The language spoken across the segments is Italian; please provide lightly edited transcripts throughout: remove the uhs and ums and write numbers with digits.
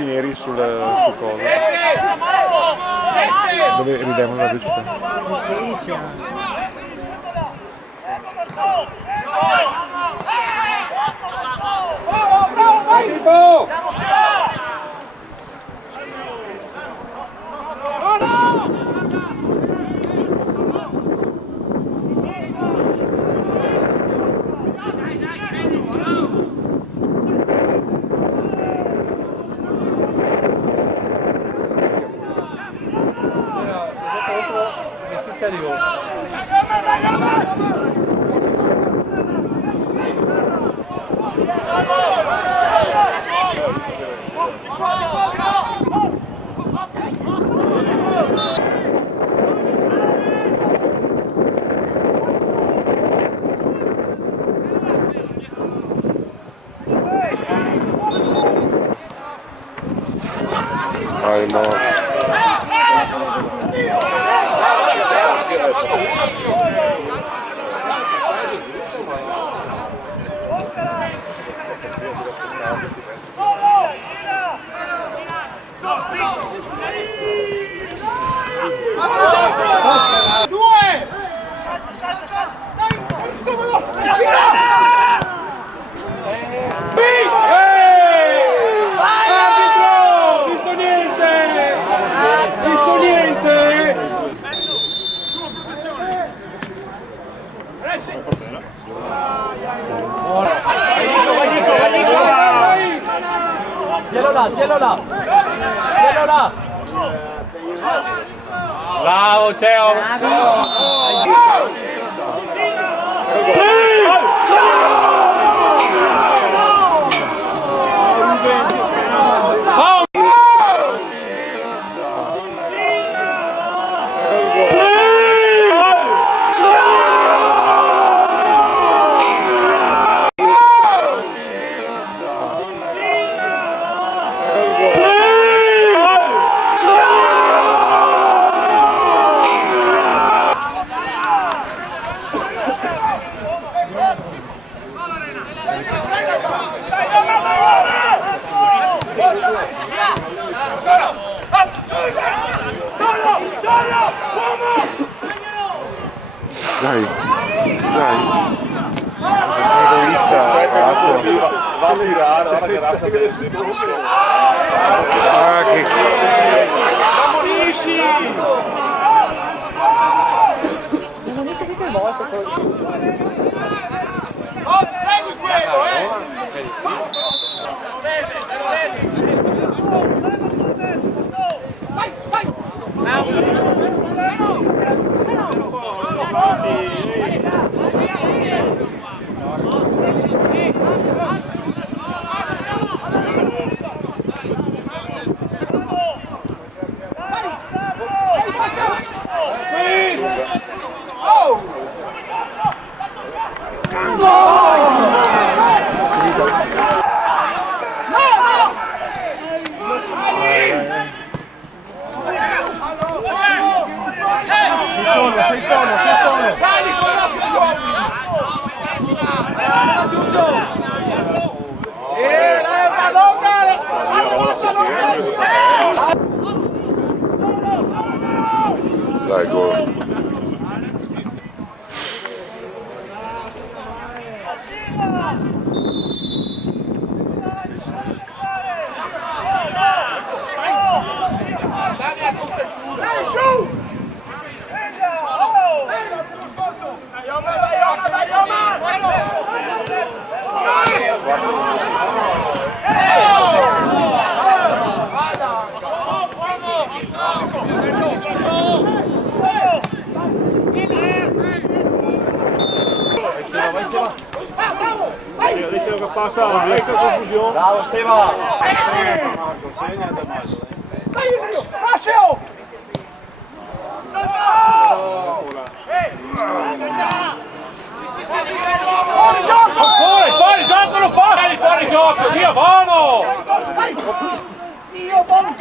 punti neri sul coso. Dove ridevano la velocità. 16 Glielo là! Bravo Teo! Dai, egoista, ragazzo. Va a tirare, ora che razza destra. Ah, che... Ammonisci! Non mi seguite il vostro poi. Oh, segui quello, Vai, vai! Sei sono! Dai, gol. Passa, confusione. Bravo Steva! Lascio! Fuori gioco, non passa! Fuori gioco, via, vamo! Io voglio!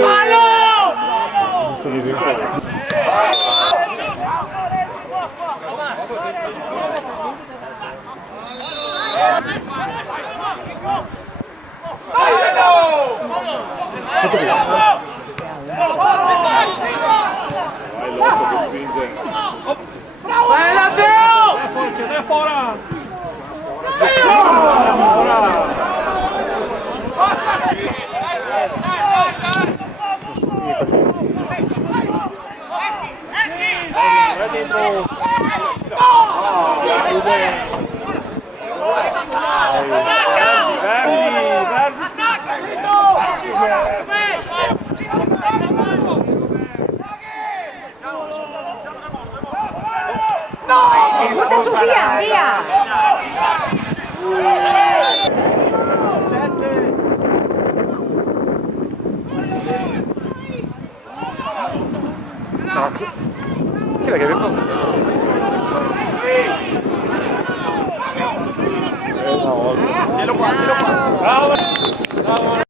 Mano! Giusto disegno. Dai, Butta su, via, via! Sì, perché abbiamo... Bravo!